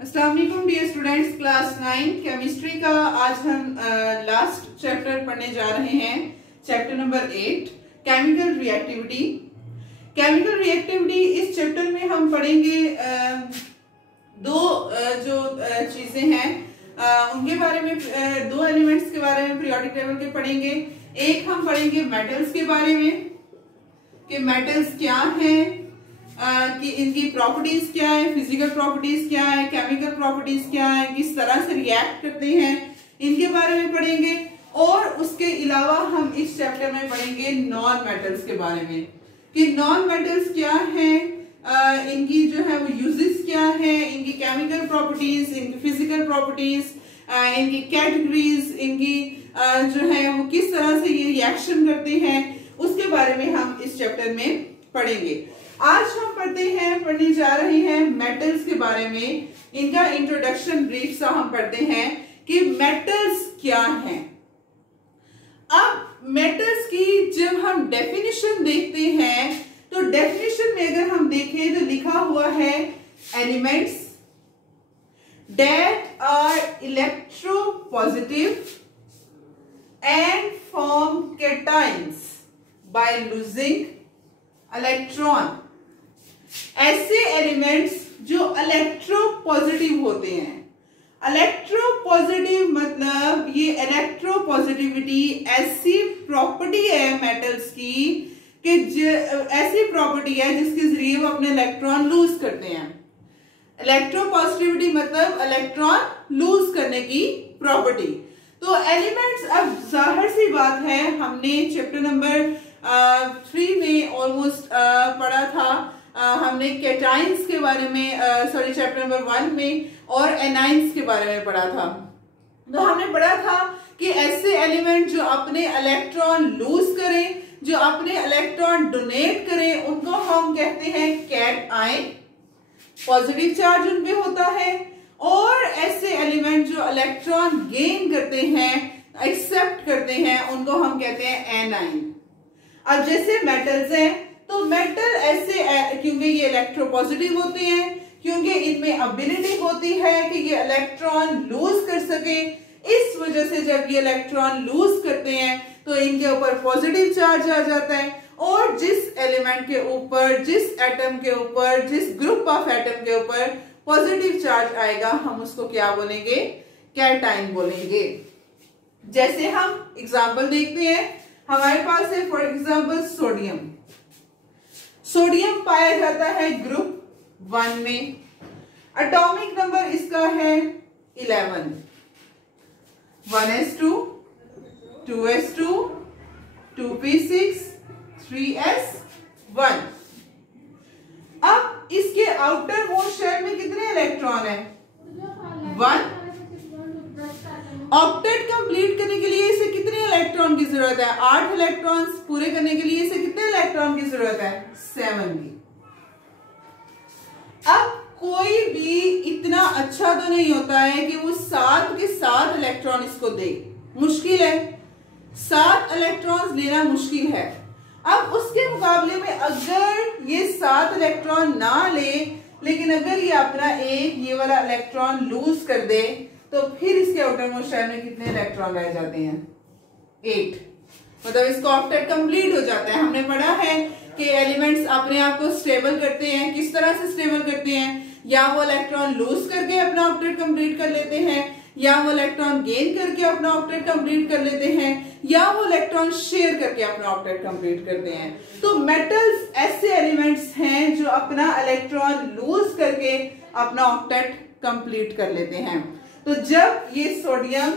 अस्सलाम वालेकुम dear students, class 9 chemistry का आज हम लास्ट चैप्टर पढ़ने जा रहे हैं। Chapter number 8 chemical reactivity. Chemical reactivity इस चैप्टर में हम पढ़ेंगे दो जो चीजें हैं उनके बारे में, दो एलिमेंट्स के बारे में पीरियोडिक टेबल के पढ़ेंगे। एक हम पढ़ेंगे मेटल्स के बारे में कि मेटल्स क्या हैं, कि इनकी प्रॉपर्टीज क्या है, फिजिकल प्रॉपर्टीज क्या है, केमिकल प्रॉपर्टीज क्या है, किस तरह से रिएक्ट करते हैं, इनके बारे में पढ़ेंगे। और उसके अलावा हम इस चैप्टर में पढ़ेंगे नॉन मेटल्स के बारे में कि नॉन मेटल्स क्या हैं, इनकी जो है वो यूजेस क्या है, इनकी केमिकल प्रॉपर्टीज, इनकी फिजिकल प्रॉपर्टीज, इनकी कैटेगरीज, इनकी जो है वो किस तरह से ये रिएक्शन करते हैं, उसके बारे में हम इस चैप्टर में पढ़ेंगे। आज हम पढ़ने जा रहे हैं मेटल्स के बारे में। इनका इंट्रोडक्शन ब्रीफ सा हम पढ़ते हैं कि मेटल्स क्या हैं। अब मेटल्स की जब हम डेफिनेशन देखते हैं तो डेफिनेशन में अगर हम देखें तो लिखा हुआ है elements that are electropositive and form cations by losing electron. ऐसे एलिमेंट्स जो इलेक्ट्रोपॉजिटिव होते हैं। इलेक्ट्रोपॉजिटिव मतलब ये इलेक्ट्रोपॉजिटिविटी ऐसी प्रॉपर्टी है मेटल्स की कि ऐसी प्रॉपर्टी है जिसके जरिए वो अपने इलेक्ट्रॉन लूज करते हैं। इलेक्ट्रोपॉजिटिविटी मतलब इलेक्ट्रॉन लूज करने की प्रॉपर्टी। तो एलिमेंट्स, अब जाहिर सी बात है, हमने चैप्टर नंबर 3 में ऑलमोस्ट पढ़ा था। हमने कैटायंस के बारे में, चैप्टर नंबर 1 में, और एनाइंस के बारे में पढ़ा था। तो हमने पढ़ा था कि ऐसे एलिमेंट जो अपने इलेक्ट्रॉन लूज करें, जो अपने इलेक्ट्रॉन डोनेट करें, उनको हम कहते हैं कैटआयन, पॉजिटिव चार्ज उनपे होता है। और ऐसे एलिमेंट जो इलेक्ट्रॉन गेन करते हैं, एक्सेप्ट करते हैं, उनको हम कहते हैं एनाइन। अब जैसे मेटल्स हैं तो मेटल ऐसे, क्योंकि ये इलेक्ट्रोपॉजिटिव होते हैं, क्योंकि इनमें एबिलिटी होती है कि ये इलेक्ट्रॉन लूज कर सके, इस वजह से जब ये इलेक्ट्रॉन लूज करते हैं तो इनके ऊपर पॉजिटिव चार्ज आ जाता है। और जिस एलिमेंट के ऊपर, जिस एटम के ऊपर, जिस ग्रुप ऑफ एटम के ऊपर पॉजिटिव चार्ज आएगा, हम उसको क्या बोलेंगे? कैटायन बोलेंगे। जैसे हम एग्जाम्पल देखते हैं, हमारे पास है फॉर एग्जाम्पल सोडियम। सोडियम पाया जाता है ग्रुप 1 में। एटॉमिक नंबर इसका है 11। 1s2, 2s2, 2p6, 3s1। अब इसके आउटर मोस्ट शेल में कितने इलेक्ट्रॉन है? 1। ऑक्टेट कंप्लीट करने के लिए इसे कितने इलेक्ट्रॉन की जरूरत है? 8 इलेक्ट्रॉन्स पूरे करने के लिए इसे कितने इलेक्ट्रॉन की जरूरत है? 7 की। अब कोई भी इतना अच्छा तो नहीं होता है कि वो 7 के 7 इलेक्ट्रॉन इसको दे। मुश्किल है, 7 इलेक्ट्रॉन्स लेना मुश्किल है। अब उसके मुकाबले में अगर ये 7 इलेक्ट्रॉन ना ले, लेकिन अगर ये अपना ये वाला इलेक्ट्रॉन लूज कर दे, तो फिर इसके आउटर मोस्ट शेल में कितने इलेक्ट्रॉन रह जाते हैं? 8। मतलब इसका ऑक्टेट कंप्लीट हो जाता है। हमने पढ़ा है कि एलिमेंट्स अपने आप को स्टेबल करते हैं। किस तरह से स्टेबल करते हैं? या वो इलेक्ट्रॉन लूज करके अपना ऑक्टेट कंप्लीट कर लेते हैं, या वो इलेक्ट्रॉन गेन करके अपना ऑक्टेट कंप्लीट कर लेते हैं, या वो इलेक्ट्रॉन शेयर करके अपना ऑक्टेट कंप्लीट करते हैं। तो मेटल्स ऐसे एलिमेंट्स हैं जो अपना इलेक्ट्रॉन लूज करके अपना ऑक्टेट कंप्लीट कर लेते हैं। तो जब ये सोडियम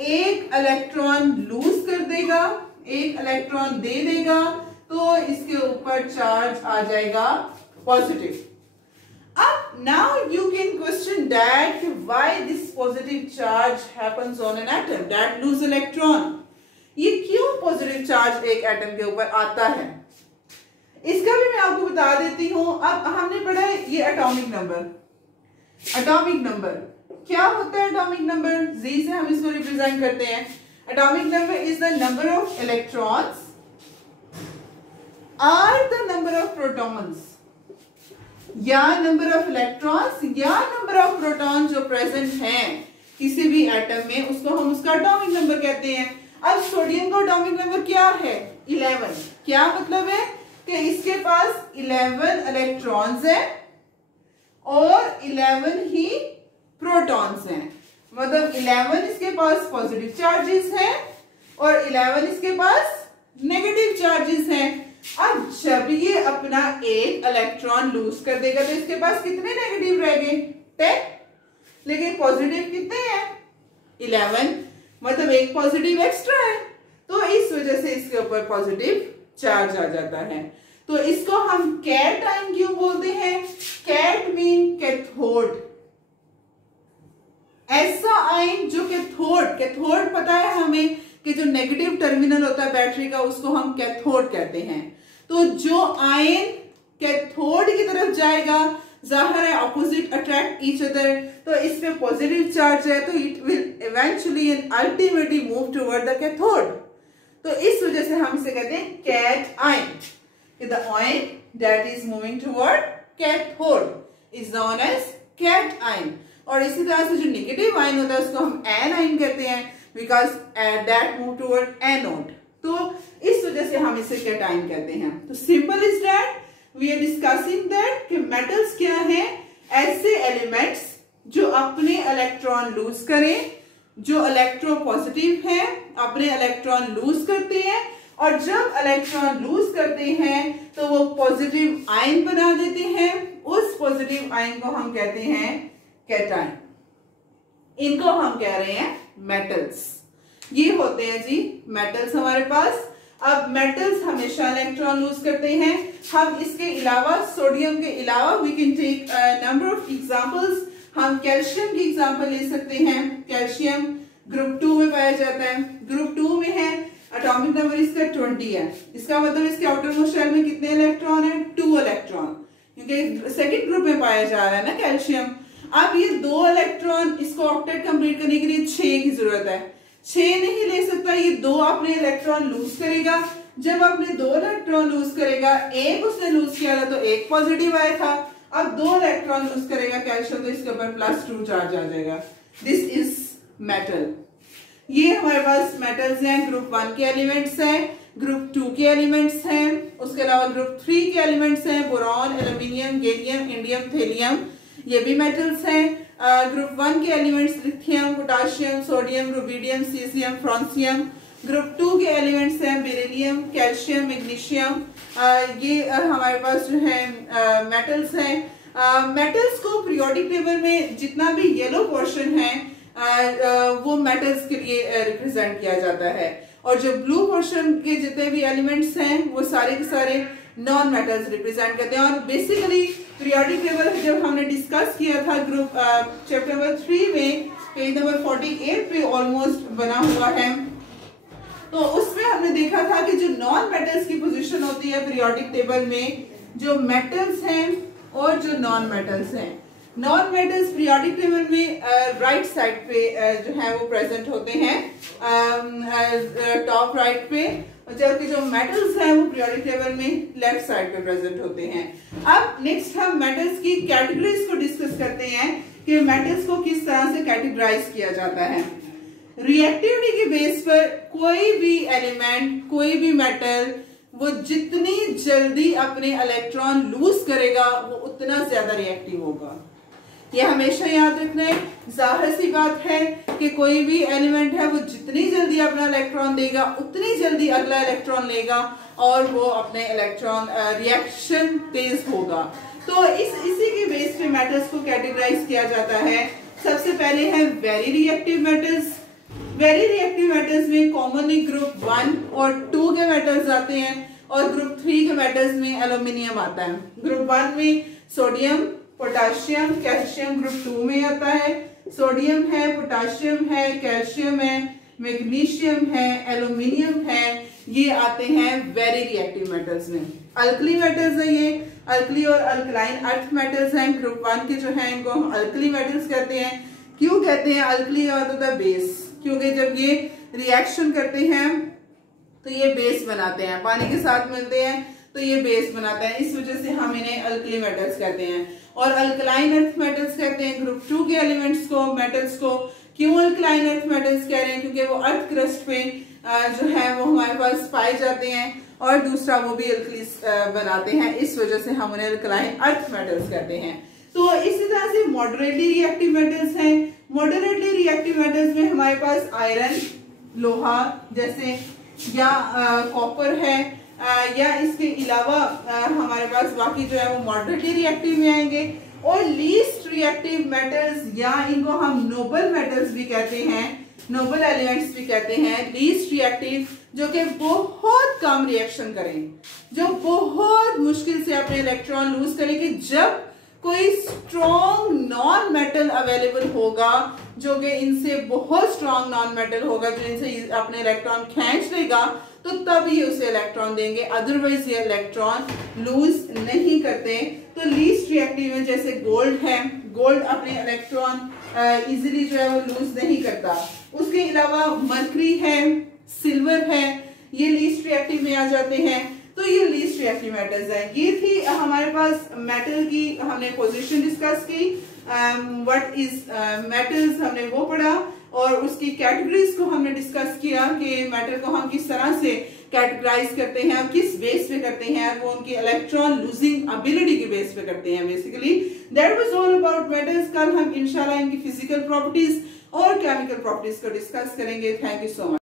एक इलेक्ट्रॉन लूज कर देगा, एक इलेक्ट्रॉन दे देगा, तो इसके ऊपर चार्ज आ जाएगा पॉजिटिव। अब now you can question that why this positive charge happens on an atom that loose electron. ये क्यों पॉजिटिव चार्ज एक एटम के ऊपर आता है, इसका भी मैं आपको बता देती हूं। अब हमने पढ़ा है ये एटॉमिक नंबर। एटॉमिक नंबर क्या होता है? एटॉमिक नंबर Z से हम इसको रिप्रेजेंट करते हैं। Atomic number is the number of electrons are the number of protons, या नंबर ऑफ इलेक्ट्रॉन्स या नंबर ऑफ प्रोटॉन जो प्रेजेंट हैं किसी भी एटम में उसको हम उसका एटॉमिक नंबर कहते हैं। अब सोडियम का एटॉमिक नंबर क्या है? 11। क्या मतलब है कि इसके पास 11 इलेक्ट्रॉन्स हैं और 11 ही प्रोटॉन्स हैं, मतलब 11 इसके पास पॉजिटिव चार्जेस हैं और 11 इसके पास नेगेटिव चार्जेस हैं। अब जब ये अपना एक इलेक्ट्रॉन लूज कर देगा तो इसके पास कितने नेगेटिव रह गए? 10। लेकिन पॉजिटिव कितने हैं? 11, मतलब एक पॉजिटिव एक्स्ट्रा है, तो इस वजह से इसके ऊपर पॉजिटिव चार्ज आ जाता है। तो इसको हम कैट आयन क्यों बोलते हैं? कैट मीन कैथोड, ऐसा आयन जो कैथोड पता है हमें कि जो नेगेटिव टर्मिनल होता है बैटरी का उसको हम कैथोड कहते हैं। तो जो आयन कैथोड की तरफ जाएगा, जाहिर है ऑपोजिट अट्रैक्ट ईच अदर, तो इसमें पॉजिटिव चार्ज है तो it will eventually and ultimately move toward the cathode. तो इस वजह से हम इसे कहते हैं cation. The ion that is moving toward cathode is known as cation. और इसी तरह से जो नेगेटिव आयन होता है उसको हम एन आयन कहते हैं because that move toward anode. तो इस वजह से हम इसे कैटायन कहते हैं। तो simple is that we are discussing that कि मेटल्स क्या हैं? ऐसे एलिमेंट्स जो अपने इलेक्ट्रॉन लूज करें, जो इलेक्ट्रोपॉजिटिव हैं, अपने इलेक्ट्रॉन लूज करते हैं और जब इलेक्ट्रॉन लूज करते हैं तो वो पॉजिटिव आयन बना देते हैं। उस पॉजिटिव आयन को हम कहते हैं कैटायन। इनको हम कह रहे हैं मेटल्स। ये होते हैं जी मेटल्स हमारे पास। अब मेटल्स हमेशा इलेक्ट्रॉन लूज करते हैं। हम इसके अलावा सोडियम के अलावा we can take number of examples. हम कैल्शियम की एग्जांपल ले सकते हैं। कैल्शियम ग्रुप 2 में पाया जाता है। ग्रुप 2 में है, एटॉमिक नंबर इसका 20 है। इसका मतलब इसके आउटर मोस्ट शेल में कितने इलेक्ट्रॉन है? 2 इलेक्ट्रॉन, क्योंकि सेकेंड ग्रुप में पाया जा रहा है ना कैल्शियम। अब ये 2 इलेक्ट्रॉन, इसको ऑक्टेट कंप्लीट करने के लिए 6 की जरूरत है। 6 नहीं ले सकता, ये 2 अपने इलेक्ट्रॉन लूज करेगा। जब अपने 2 इलेक्ट्रॉन लूज करेगा, एक उसने लूज किया था तो एक पॉजिटिव आया था, अब 2 इलेक्ट्रॉन लूज करेगा कैल्शियम तो इसके ऊपर +2 चार्ज आ जाएगा। This is metal. ये हमारे पास मेटल्स हैं। ग्रुप 1 के एलिमेंट्स हैं, ग्रुप 2 के एलिमेंट्स हैं, उसके अलावा ग्रुप 3 के एलिमेंट्स हैं। Boron, aluminium, gallium, indium, thallium, ये भी मेटल्स हैं। ग्रुप 1 के elements lithium, potassium, sodium, rubidium, caesium, francium. Group 2 के एलिमेंट्स हैं बेरिलियम, कैल्शियम, मैग्नीशियम। ये हमारे पास जो है मेटल्स हैं। मेटल्स को पीरियोडिक टेबल में जितना भी येलो पोर्शन है वो मेटल्स के लिए रिप्रेजेंट किया जाता है और जो ब्लू पोर्शन के जितने भी एलिमेंट्स हैं वो सारे के सारे नॉन मेटल्स रिप्रेजेंट करते हैं। और बेसिकली पीरियोडिक टेबल जब हमने डिस्कस किया था ग्रुप चैप्टर नंबर 3 में, पेज नंबर 48 पे ऑलमोस्ट बना हुआ है, तो उसमें हमने देखा था कि जो नॉन मेटल्स की पोजीशन होती है पीरियोडिक टेबल में, जो मेटल्स हैं और जो नॉन मेटल्स हैं। नॉन मेटल्स पीरियोडिक टेबल में राइट साइड पे जो है वो प्रेजेंट होते हैं, टॉप राइट पे, जबकि जो मेटल्स हैं वो पीरियोडिक टेबल में लेफ्ट साइड पे प्रेजेंट होते हैं। अब नेक्स्ट हम मेटल्स की कैटेगरीज को डिस्कस करते हैं कि मेटल्स को किस तरह से कैटेगराइज किया जाता है। रिएक्टिविटी के बेस पर कोई भी एलिमेंट, कोई भी मेटल, वो जितनी जल्दी अपने इलेक्ट्रॉन लूज करेगा वो उतना ज्यादा रिएक्टिव होगा। ये हमेशा याद रखना है। जाहिर सी बात है कि कोई भी एलिमेंट है वो जितनी जल्दी अपना इलेक्ट्रॉन देगा उतनी जल्दी अगला इलेक्ट्रॉन लेगा और वो अपने इलेक्ट्रॉन रिएक्शन तेज होगा। तो इसी के बेस पे मेटल्स को कैटेगराइज किया जाता है। सबसे पहले है very reactive metals. Very reactive metals में कॉमनली ग्रुप 1 और 2 के मेटल्स आते हैं और ग्रुप 3 के मेटल्स में एल्यूमिनियम आता है। ग्रुप 1 में सोडियम, पोटाशियम, कैल्शियम ग्रुप 2 में आता है। सोडियम है, पोटाशियम है, कैल्शियम है, मैग्नीशियम है, एल्यूमिनियम है, ये आते हैं वेरी रिएक्टिव मेटल्स में। अल्कली मेटल्स है, ये अल्कली और अल्कलाइन अर्थ मेटल्स हैं। ग्रुप 1 के जो है इनको हम अल्कली मेटल्स कहते हैं। क्यों कहते हैं अल्कली और द बेस? क्योंकि जब ये रिएक्शन करते हैं तो ये बेस बनाते हैं, पानी के साथ मिलते हैं तो ये बेस बनाता है, इस वजह से हम इन्हें अल्कली मेटल्स कहते हैं। और अल्कलाइन अर्थ मेटल्स कहते हैं ग्रुप 2 के एलिमेंट्स को, मेटल्स को। क्यों अल्कलाइन अर्थ मेटल्स कह रहे हैं? क्योंकि वो अर्थ क्रस्ट पे जो है वो हमारे पास पाए जाते हैं, और दूसरा वो भी अल्कलीस बनाते हैं, इस वजह से हम उन्हें अल्कलाइन अर्थ मेटल्स कहते हैं। तो इसी तरह से मॉडरेटली रिएक्टिव मेटल्स हैं। मॉडरेटली रिएक्टिव मेटल्स में हमारे पास आयरन, लोहा जैसे, या कॉपर है, या इसके अलावा हमारे पास बाकी जो है वो मॉडरेटली रिएक्टिव में आएंगे। और लीस्ट रिएक्टिव मेटल्स, या इनको हम नोबल मेटल्स भी कहते हैं, नोबल एलिमेंट्स भी कहते हैं, लीस्ट रिएक्टिव, जो कि बहुत कम रिएक्शन करें, जो बहुत मुश्किल से अपने इलेक्ट्रॉन लूज करें, कि जब कोई स्ट्रॉन्ग नॉन मेटल अवेलेबल होगा जो कि इनसे बहुत स्ट्रॉन्ग नॉन मेटल होगा, जो इनसे अपने इलेक्ट्रॉन खींच लेगा, तो तब ये उसे इलेक्ट्रॉन देंगे, अदरवाइज ये इलेक्ट्रॉन लूज नहीं करते। तो लीस्ट रिएक्टिव में जैसे गोल्ड है, गोल्ड अपने इलेक्ट्रॉन इजीली जो है वो लूज नहीं करता। उसके अलावा मरकरी है, सिल्वर है, ये लीस्ट रिएक्टिव में आ जाते हैं। तो ये लीस्ट रिएक्टिव मेटल्स हैं। ये थी हमारे पास मेटल की, हमने पोजीशन डिस्कस की, व्हाट इज मेटल्स हमने वो पढ़ा, और उसकी कैटेगरीज को हमने डिस्कस किया कि मेटल को हम किस तरह से कैटेगराइज करते हैं और किस बेस पे करते हैं, वो उनकी इलेक्ट्रॉन लूजिंग एबिलिटी के बेस पे करते हैं। Basically that was all about metals. कल हम इंशाल्लाह इनकी फिजिकल प्रॉपर्टीज और केमिकल प्रॉपर्टीज को डिस्कस करेंगे। Thank you so much.